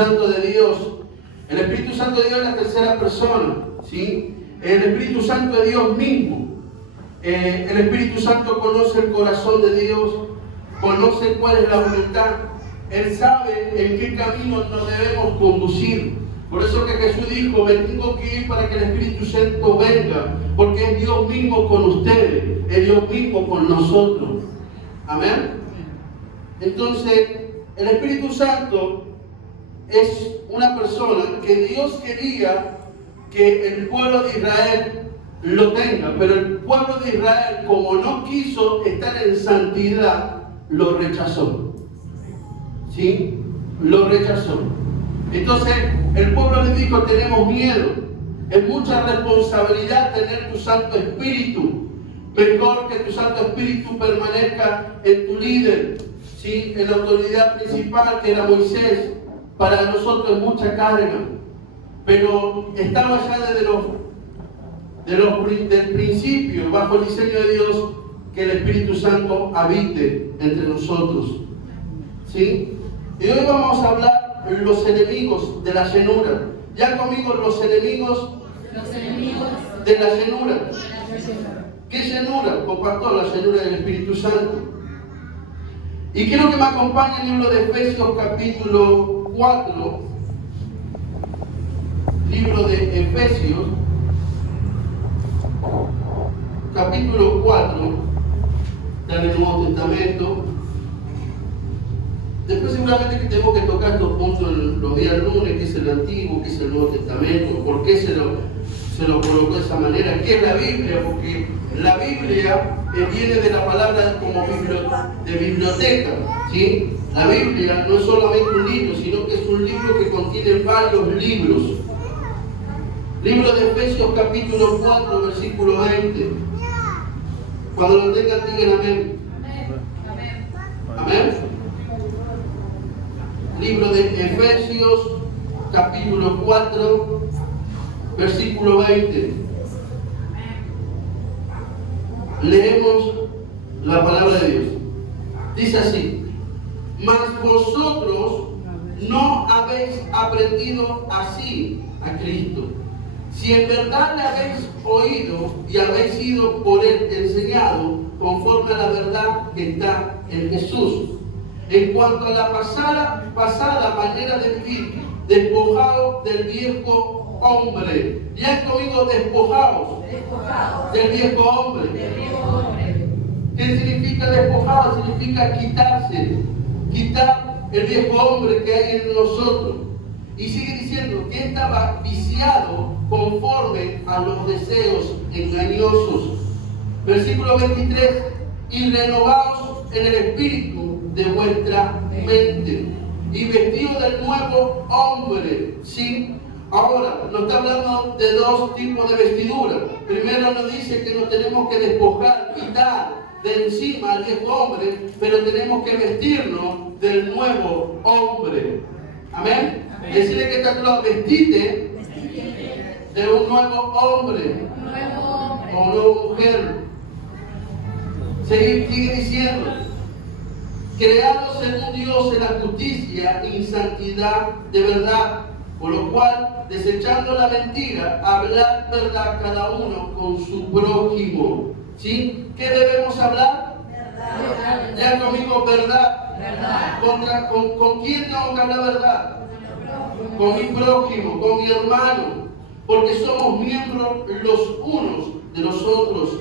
Santo de Dios. El Espíritu Santo de Dios es la tercera persona, ¿sí? El Espíritu Santo es Dios mismo. El Espíritu Santo conoce el corazón de Dios, conoce cuál es la voluntad. Él sabe en qué camino nos debemos conducir. Por eso que Jesús dijo: me tengo que ir para que el Espíritu Santo venga, porque es Dios mismo con ustedes, es Dios mismo con nosotros. Amén. Entonces, el Espíritu Santo es una persona que Dios quería que el pueblo de Israel lo tenga, pero el pueblo de Israel, como no quiso estar en santidad, lo rechazó. ¿Sí? Lo rechazó. Entonces, el pueblo le dijo: tenemos miedo, es mucha responsabilidad tener tu Santo Espíritu. Mejor que tu Santo Espíritu permanezca en tu líder, ¿sí? En la autoridad principal, que era Moisés. Para nosotros es mucha carga, pero estaba ya del principio, bajo el diseño de Dios, que el Espíritu Santo habite entre nosotros, ¿sí? Y hoy vamos a hablar de los enemigos de la llenura. Ya conmigo, los enemigos de la llenura. ¿Qué llenura? Pues pastor, la llenura del Espíritu Santo. Y quiero que me acompañe el libro de Efesios capítulo 4, libro de Efesios, capítulo 4, del Nuevo Testamento. Después seguramente que tengo que tocar estos puntos los días lunes: qué es el Antiguo, qué es el Nuevo Testamento, por qué se lo colocó de esa manera, qué es la Biblia, porque la Biblia viene de la palabra como de biblioteca, ¿sí? La Biblia no es solamente un libro, sino que es un libro que contiene varios libros. Libro de Efesios capítulo 4, versículo 20. Cuando lo tengan, digan amén. Amén. Libro de Efesios capítulo 4, versículo 20. Leemos la palabra de Dios. Dice así: mas vosotros no habéis aprendido así a Cristo, si en verdad le habéis oído y habéis sido por él enseñado conforme a la verdad que está en Jesús. En cuanto a la pasada manera de vivir, despojaos del viejo hombre. Ya conmigo, despojaos del viejo hombre. ¿Qué significa despojados? Significa quitarse, quitar el viejo hombre que hay en nosotros. Y sigue diciendo que estaba viciado conforme a los deseos engañosos. Versículo 23: y renovaos en el espíritu de vuestra mente y vestido del nuevo hombre, ¿sí? Ahora nos está hablando de dos tipos de vestidura. Primero nos dice que nos tenemos que despojar, quitar de encima al viejo hombre, pero tenemos que vestirnos del nuevo hombre. Amén. Decirle que está claro: vestite de un nuevo hombre o nueva mujer. Sigue diciendo: creados según Dios en la justicia y santidad de verdad, por lo cual, desechando la mentira, hablad verdad cada uno con su prójimo. ¿Sí? ¿Qué debemos hablar? Verdad. Ya conmigo, verdad. ¿Con quién tengo que hablar verdad? Con mi prójimo, con mi hermano, porque somos miembros los unos de los otros.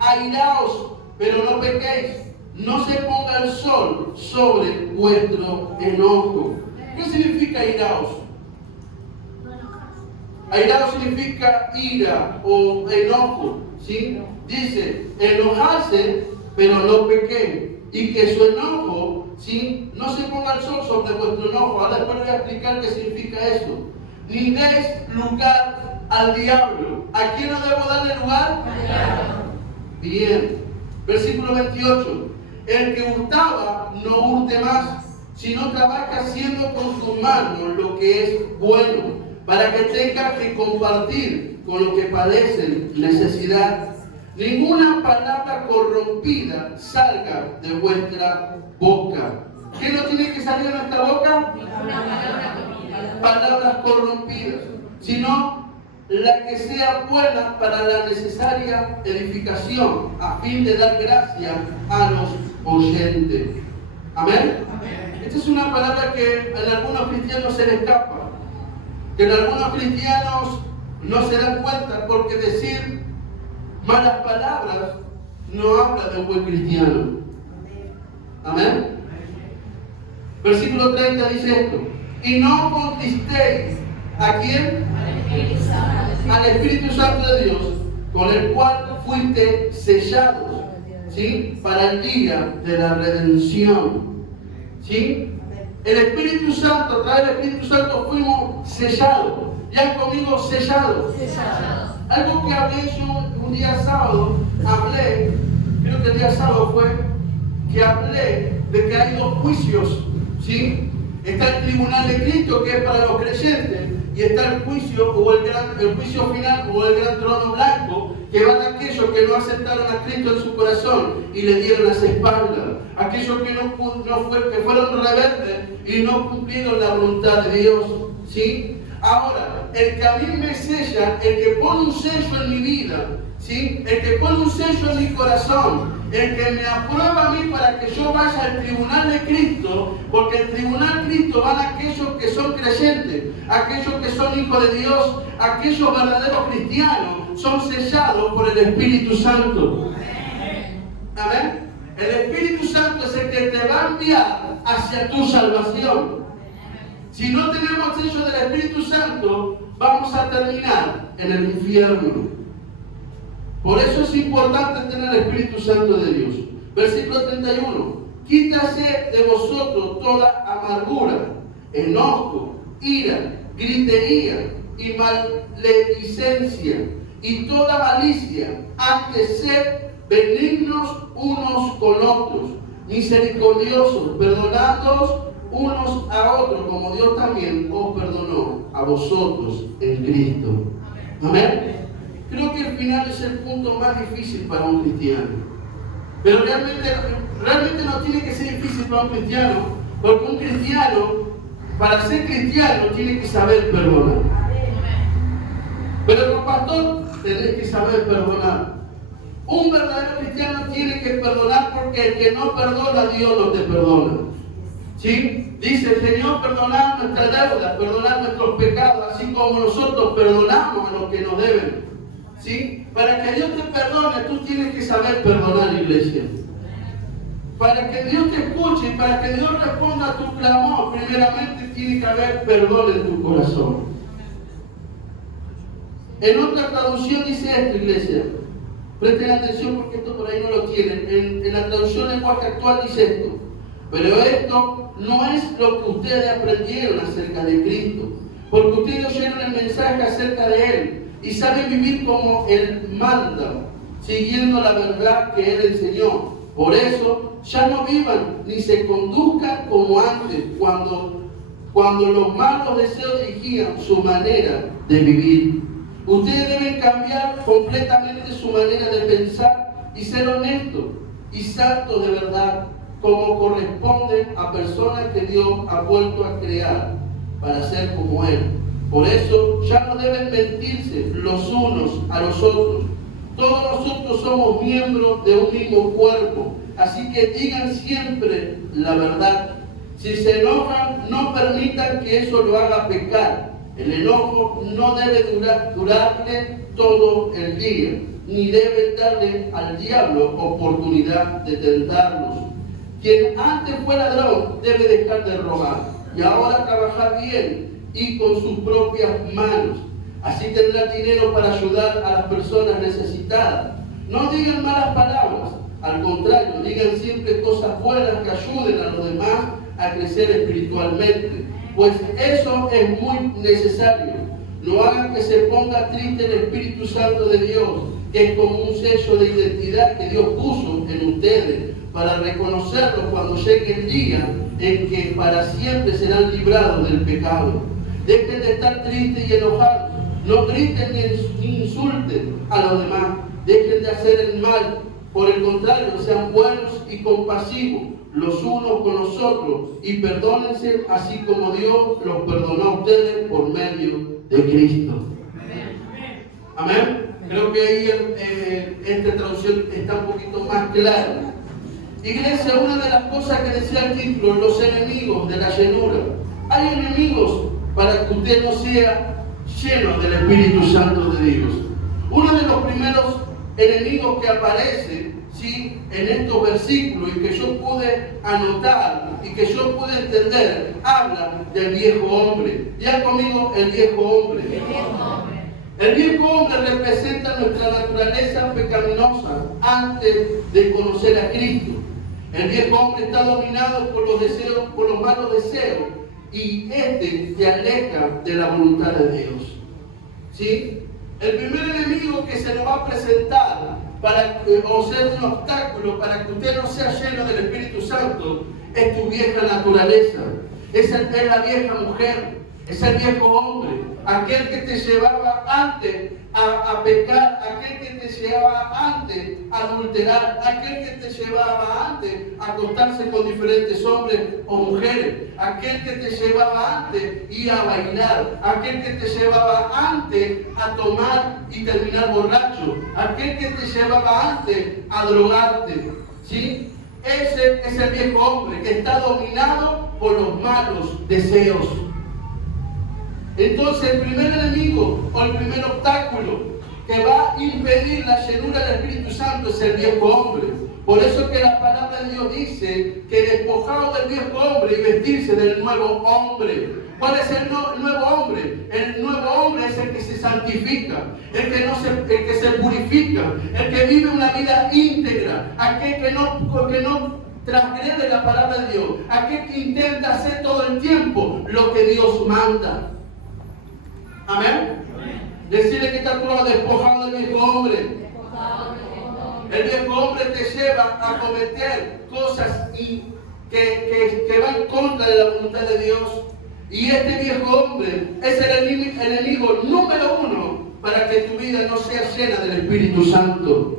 Airaos, pero no pequéis. No se ponga el sol sobre vuestro enojo. ¿Qué significa airaos? Airaos significa ira o enojo, ¿sí? Dice: enojarse, pero no pequéis. Y que su enojo, ¿sí?, no se ponga el sol sobre vuestro enojo. Ahora después voy a explicar qué significa eso. Ni deis lugar al diablo. ¿A quién no debo darle lugar? Al diablo. Bien. Versículo 28. El que hurtaba, no hurte más, sino trabaja haciendo con sus manos lo que es bueno, para que tenga que compartir con los que padecen necesidad. Ninguna palabra corrompida salga de vuestra boca. ¿Qué no tiene que salir de nuestra boca? palabras corrompidas, sino la que sea buena para la necesaria edificación, a fin de dar gracia a los oyentes. Amén. Esta es una palabra que en algunos cristianos se les escapa, que en algunos cristianos no se dan cuenta, porque decir malas palabras no habla de un buen cristiano. Amén. Versículo 30 dice esto: y no contristéis ¿a quién? Al Espíritu Santo de Dios, con el cual fuiste sellados, ¿sí?, para el día de la redención. ¿Sí? El Espíritu Santo, a través del Espíritu Santo fuimos sellados. Ya conmigo, sellados. Algo que hablé yo un día sábado, creo que el día sábado fue, que hablé de que hay dos juicios, ¿sí? Está el tribunal de Cristo, que es para los creyentes, y está el juicio, o el juicio final, o el gran trono blanco, que van aquellos que no aceptaron a Cristo en su corazón y le dieron las espaldas, aquellos que que fueron rebeldes y no cumplieron la voluntad de Dios, ¿sí? Ahora, el que a mí me sella, el que pone un sello en mi vida, ¿sí?, el que pone un sello en mi corazón, el que me aprueba a mí para que yo vaya al tribunal de Cristo, porque el tribunal de Cristo van aquellos que son creyentes, aquellos que son hijos de Dios, aquellos verdaderos cristianos, son sellados por el Espíritu Santo. Amén. El Espíritu Santo es el que te va a enviar hacia tu salvación. Si no tenemos el sello del Espíritu Santo, vamos a terminar en el infierno. Por eso es importante tener el Espíritu Santo de Dios. Versículo 31. Quítase de vosotros toda amargura, enojo, ira, gritería y maledicencia y toda malicia. Antes sed benignos unos con otros, misericordiosos, perdonándoos unos a otros, como Dios también os perdonó a vosotros en Cristo. Amén. Creo que el final es el punto más difícil para un cristiano. Pero realmente no tiene que ser difícil para un cristiano, porque un cristiano, para ser cristiano, tiene que saber perdonar. Pero como pastor, tenés que saber perdonar. Un verdadero cristiano tiene que perdonar, porque el que no perdona, Dios no te perdona. ¿Sí? Dice el Señor: perdonar nuestras deudas, perdonar nuestros pecados, así como nosotros perdonamos a los que nos deben. ¿Sí? Para que Dios te perdone, tú tienes que saber perdonar, iglesia. Para que Dios te escuche y para que Dios responda a tu clamor, primeramente tiene que haber perdón en tu corazón. En otra traducción dice esto, iglesia. Presten atención, porque esto por ahí no lo tienen. En la traducción lenguaje actual dice esto: pero esto no es lo que ustedes aprendieron acerca de Cristo, porque ustedes oyeron el mensaje acerca de Él y saben vivir como Él manda, siguiendo la verdad que Él enseñó. Por eso ya no vivan ni se conduzcan como antes, cuando los malos deseos dirigían su manera de vivir. Ustedes deben cambiar completamente su manera de pensar y ser honestos y santos de verdad, como corresponde a personas que Dios ha vuelto a crear para ser como Él. Por eso ya no deben mentirse los unos a los otros. Todos nosotros somos miembros de un mismo cuerpo, así que digan siempre la verdad. Si se enojan, no permitan que eso lo haga pecar. El enojo no debe durarle todo el día, ni debe darle al diablo oportunidad de tentarnos. Quien antes fue ladrón debe dejar de robar y ahora trabajar bien y con sus propias manos. Así tendrá dinero para ayudar a las personas necesitadas. No digan malas palabras, al contrario, digan siempre cosas buenas que ayuden a los demás a crecer espiritualmente, pues eso es muy necesario. No hagan que se ponga triste el Espíritu Santo de Dios, que es como un sello de identidad que Dios puso en ustedes, para reconocerlo cuando llegue el día en que para siempre serán librados del pecado. Dejen de estar tristes y enojados. No griten ni insulten a los demás. Dejen de hacer el mal. Por el contrario, sean buenos y compasivos, los unos con los otros y perdónense así como Dios los perdonó a ustedes por medio de Cristo. Amén. Creo que ahí esta traducción está un poquito más clara. Iglesia, una de las cosas que decía el título, los enemigos de la llenura. Hay enemigos para que usted no sea lleno del Espíritu Santo de Dios. Uno de los primeros enemigos que aparece, ¿sí?, en estos versículos y que yo pude anotar y que yo pude entender, habla del viejo hombre. Ya conmigo, el viejo hombre. El viejo hombre representa nuestra naturaleza pecaminosa antes de conocer a Cristo. El viejo hombre está dominado por los deseos, por los malos deseos, y este te aleja de la voluntad de Dios. ¿Sí? El primer enemigo que se nos va a presentar o ser un obstáculo para que usted no sea lleno del Espíritu Santo es tu vieja naturaleza. Es la vieja mujer, es el viejo hombre, aquel que te llevaba antes a pecar, aquel que te llevaba antes a adulterar, aquel que te llevaba antes a acostarse con diferentes hombres o mujeres, aquel que te llevaba antes ir a bailar, aquel que te llevaba antes a tomar y terminar borracho, aquel que te llevaba antes a drogarte, ¿sí? Ese es el viejo hombre que está dominado por los malos deseos. Entonces el primer enemigo o el primer obstáculo que va a impedir la llenura del Espíritu Santo es el viejo hombre. Por eso que la palabra de Dios dice que despojado del viejo hombre y vestirse del nuevo hombre. ¿Cuál es el nuevo hombre? El nuevo hombre es el que se santifica, el que se purifica, el que vive una vida íntegra, aquel que no transgrede la palabra de Dios, aquel que intenta hacer todo el tiempo lo que Dios manda. Amén. Decirle que está todo despojado del viejo hombre. El viejo hombre te lleva a cometer cosas que van en contra de la voluntad de Dios. Y este viejo hombre es el enemigo número uno para que tu vida no sea llena del Espíritu Santo.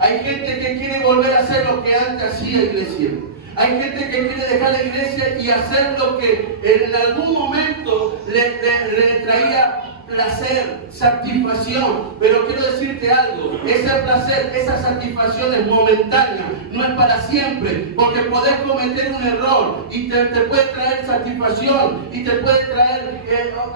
Hay gente que quiere volver a hacer lo que antes hacía, iglesia. Hay gente que quiere dejar la iglesia y hacer lo que en algún momento le traía placer, satisfacción. Pero quiero decirte algo, ese placer, esa satisfacción es momentánea, no es para siempre, porque podés cometer un error y te puede traer satisfacción y te puede traer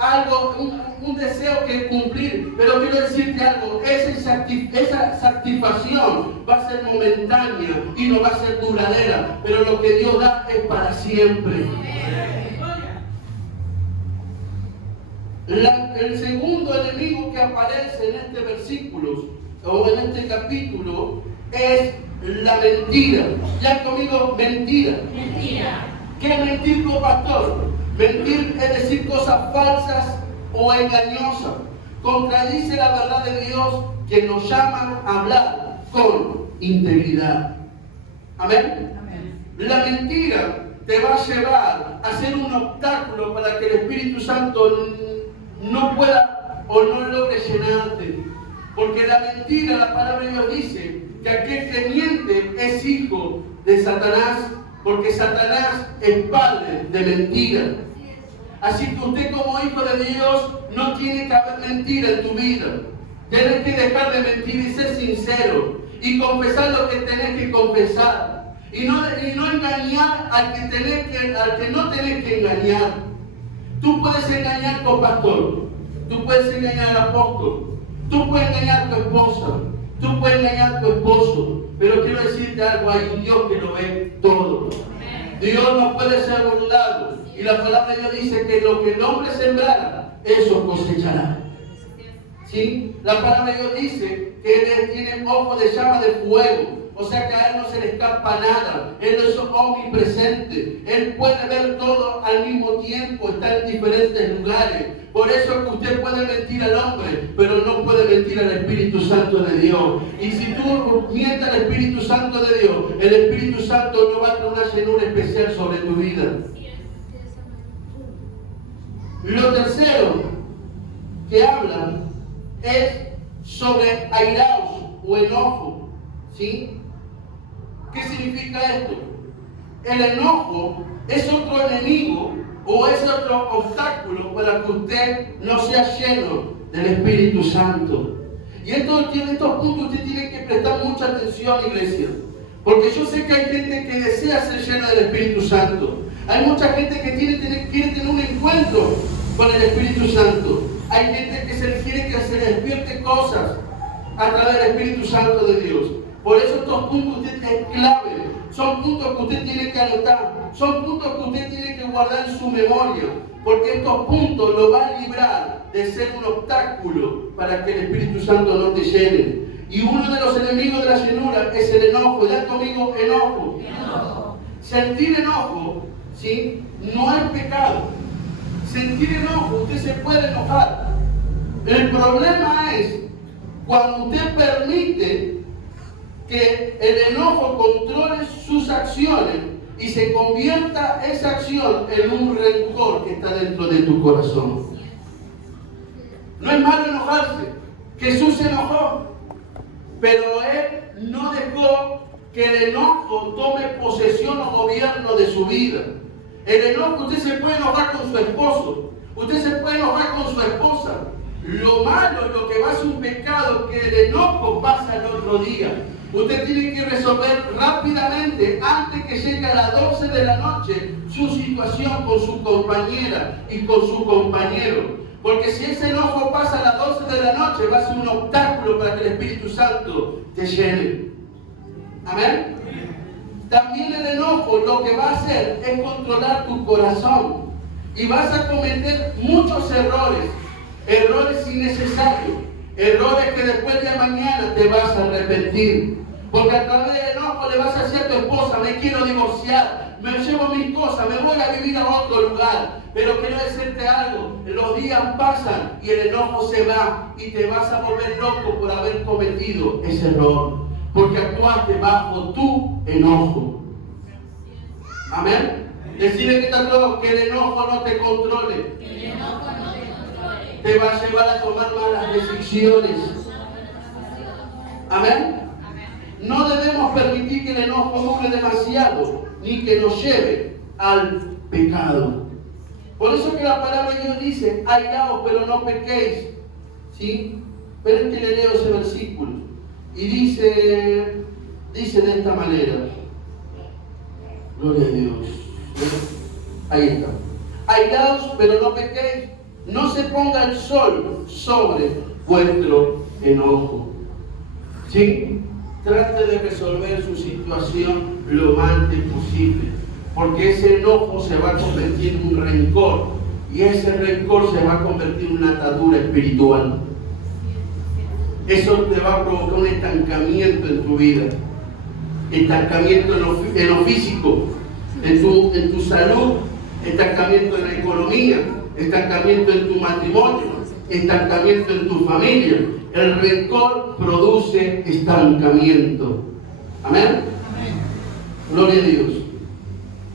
algo, un deseo que cumplir. Pero quiero decirte algo, esa satisfacción va a ser momentánea y no va a ser duradera, pero lo que Dios da es para siempre. El segundo enemigo que aparece en este versículo o en este capítulo es la mentira. Ya conmigo, mentira. Mentira. ¿Qué es mentir, pastor? Mentir es decir cosas falsas o engañosas. Contradice la verdad de Dios que nos llama a hablar con integridad. Amén. Amén. La mentira te va a llevar a ser un obstáculo para que el Espíritu Santo no pueda o no logre llenarte. Porque la mentira, la palabra de Dios dice que aquel que miente es hijo de Satanás, porque Satanás es padre de mentira. Así que usted como hijo de Dios no tiene que haber mentira en tu vida. Tienes que dejar de mentir y ser sincero y confesar lo que tenés que confesar y no engañar al que no tenés que engañar. Tú puedes engañar a tu pastor, tú puedes engañar al apóstol, tú puedes engañar a tu esposa, tú puedes engañar a tu esposo, pero quiero decirte algo, hay un Dios que lo ve todo. Dios no puede ser burlado y la palabra de Dios dice que lo que el hombre sembrara, eso cosechará. ¿Sí? La palabra de Dios dice que Él tiene ojos de llama de fuego. O sea que a Él no se le escapa nada. Él es omnipresente. Él puede ver todo al mismo tiempo. Está en diferentes lugares. Por eso que usted puede mentir al hombre, pero no puede mentir al Espíritu Santo de Dios. Y si tú mientes al Espíritu Santo de Dios, el Espíritu Santo no va a tener una llenura especial sobre tu vida. Lo tercero que habla es sobre airaos o enojo. ¿Sí? ¿Qué significa esto? el enojo es otro enemigo o es otro obstáculo para que usted no sea lleno del Espíritu Santo. Y estos puntos usted tiene que prestar mucha atención, iglesia. Porque yo sé que hay gente que desea ser llena del Espíritu Santo. Hay mucha gente que quiere tener un encuentro con el Espíritu Santo. Hay gente que quiere que se despierte cosas a través del Espíritu Santo de Dios. Por eso estos puntos usted es clave. Son puntos que usted tiene que anotar. Son puntos que usted tiene que guardar en su memoria. Porque estos puntos lo van a librar de ser un obstáculo para que el Espíritu Santo no te llene. Y uno de los enemigos de la llenura es el enojo. Ya conmigo, enojo. Sentir enojo, ¿sí?, no es pecado. Sentir enojo, usted se puede enojar. El problema es cuando usted permite que el enojo controle sus acciones y se convierta esa acción en un rencor que está dentro de tu corazón. No es malo enojarse. Jesús se enojó, pero Él no dejó que el enojo tome posesión o gobierno de su vida. El enojo, usted se puede enojar con su esposo, usted se puede enojar con su esposa. Lo malo, lo que va a ser un pecado, que el enojo pasa el otro día. Usted tiene que resolver rápidamente, antes que llegue a las 12 de la noche, su situación con su compañera y con su compañero. Porque si ese enojo pasa a las 12 de la noche, va a ser un obstáculo para que el Espíritu Santo te llene. Amén. También el enojo lo que va a hacer es controlar tu corazón. Y vas a cometer muchos errores innecesarios. Errores que después de mañana te vas a arrepentir. Porque a través del enojo le vas a decir a tu esposa: me quiero divorciar, me llevo mis cosas, me voy a vivir a otro lugar. Pero quiero decirte algo, los días pasan y el enojo se va y te vas a volver loco por haber cometido ese error. Porque actuaste bajo tu enojo. Amén. Decirle que está todo, que el enojo no te controle. Te va a llevar a tomar malas decisiones. Amén. No debemos permitir que el enojo dure demasiado, ni que nos lleve al pecado. Por eso que la palabra de Dios dice: airaos, pero no pequéis. ¿Sí? Esperen que le leo ese versículo. Y dice de esta manera. Gloria a Dios. Ahí está. Airaos, pero no pequéis. No se ponga el sol sobre vuestro enojo. ¿Sí? Trate de resolver su situación lo antes posible. Porque ese enojo se va a convertir en un rencor. Y ese rencor se va a convertir en una atadura espiritual. Eso te va a provocar un estancamiento en tu vida. Estancamiento en lo físico, en tu salud, estancamiento en la economía, estancamiento en tu matrimonio, estancamiento en tu familia. El rencor produce estancamiento. Amén. Amén. Gloria a Dios.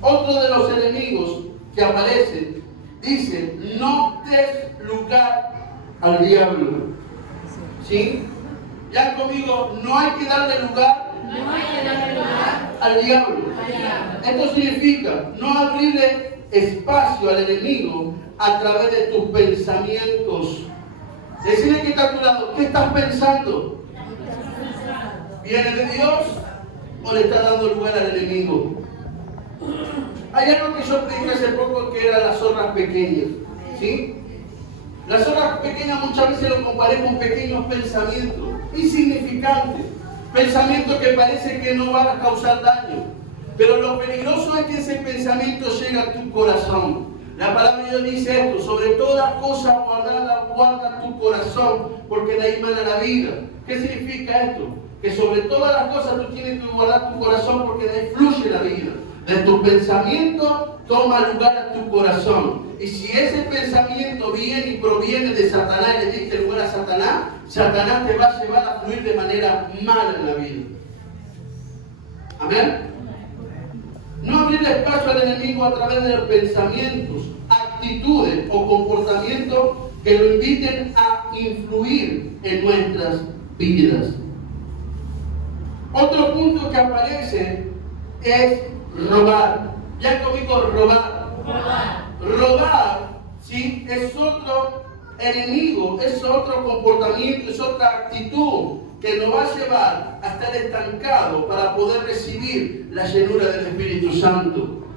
Otro de los enemigos que aparece dice: no des lugar al diablo. ¿Sí? Ya conmigo, no hay que darle lugar al diablo. Esto significa no abrirle espacio al enemigo a través de tus pensamientos. Decirle que está a tu lado: ¿qué estás pensando? ¿Viene de Dios o le está dando lugar al enemigo? Hay algo que yo prediqué hace poco, que eran las zorras pequeñas. ¿Sí? Las zorras pequeñas muchas veces lo comparé con pequeños pensamientos insignificantes, pensamientos que parece que no van a causar daño. Pero lo peligroso es que ese pensamiento llega a tu corazón. La palabra de Dios dice esto: sobre toda cosa guarda tu corazón, porque de ahí mana la vida. ¿Qué significa esto? Que sobre todas las cosas tú tienes que guardar tu corazón, porque de ahí fluye la vida. De tu pensamiento toma lugar a tu corazón. Y si ese pensamiento viene y proviene de Satanás y le diste lugar a Satanás, Satanás te va a llevar a fluir de manera mala en la vida. Amén. No abrir espacio al enemigo a través de los pensamientos, actitudes o comportamientos que lo inviten a influir en nuestras vidas. Otro punto que aparece es robar. Ya conmigo, robar. Robar. Robar, ¿sí? Es otro enemigo, es otro comportamiento, es otra actitud que nos va a llevar a estar estancados para poder recibir la llenura del Espíritu Santo.